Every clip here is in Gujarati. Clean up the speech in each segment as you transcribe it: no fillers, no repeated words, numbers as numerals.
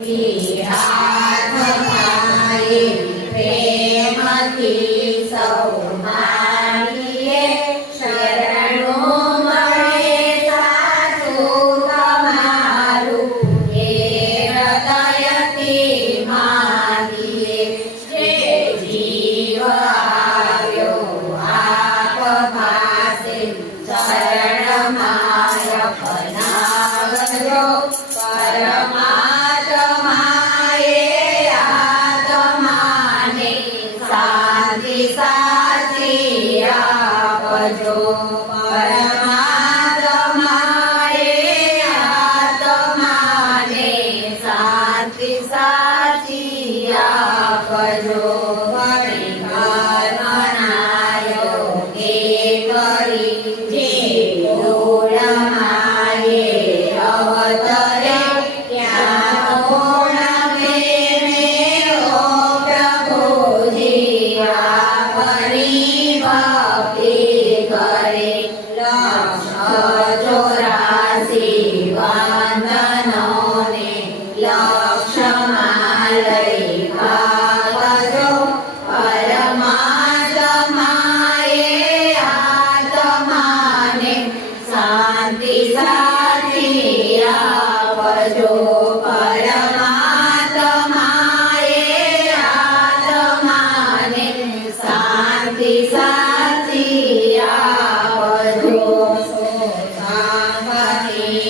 હાથ થાય પ્રેમથી સૌ માનીએ, શરણું મળે સાચું તમારું, એ હૃદયથી માનીએ. જે જીવ આવ્યો આપ પાસે, શરણમાય બનાવજો. સાચી આપજો. પરમાત્માએ આત્માને શાંતિ સાચી આપજો. પરિણાયો કે કરી જે ઓળમાએ અવતરે, ત્યાં ભક્તિ કરે. લક્ષ 84 વંદનોને લક્ષમાં લઈ ભાગજો. પરમાત્માએ આત્માને શાંતિ સાચી આપજો. પરમાત્માએ આત્માને શાંતિ સાચી આપજો. સાંભળી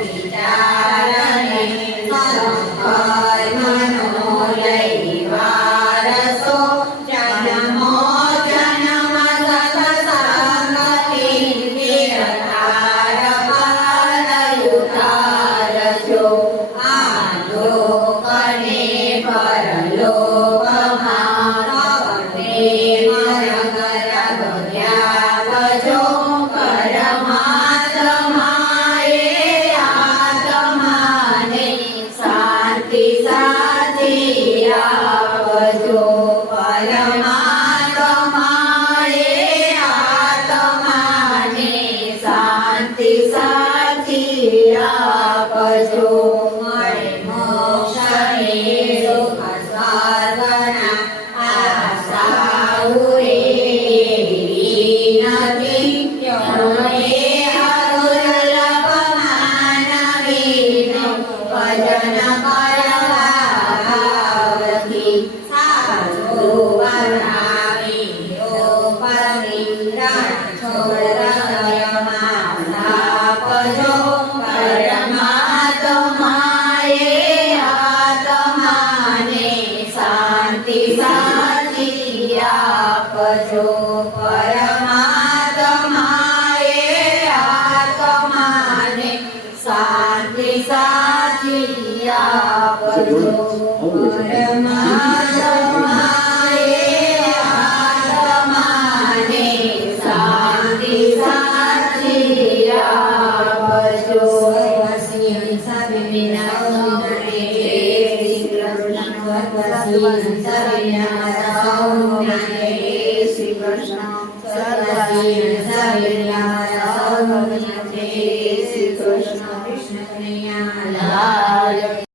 વિચારને કર્મનો લઈ વારસો. જન્મો જન્મ સત્સંગથી નિરંકાર પાર ઉતારજો. આ લોકને પરલોકમાં પ્રેમ રગરગવ્યાવજો. પરમાત્માએ આત્માને શાંતિ સાચી આપજો. પરમાત્માએ આત્માને શાંતિ સાચી આપજો. મળે મોક્ષને સુખ સ્વર્ગના આશાઓ એવી નથી. દુર્લભ માનવીને ભજન કરવા ભાવથી, સાચું બનાવી પરિરણ છોડ હૃદયમાં સ્થાપજો. પરમાત્માએ આત્માને શાંતિ સાચી આપજો. પરમાત્માએ આત્માને શાંતિ સાચી આપજો. પરમાત્માએ આત્માને શાંતિ સાચી આપજો. શ્રી કૃષ્ણ.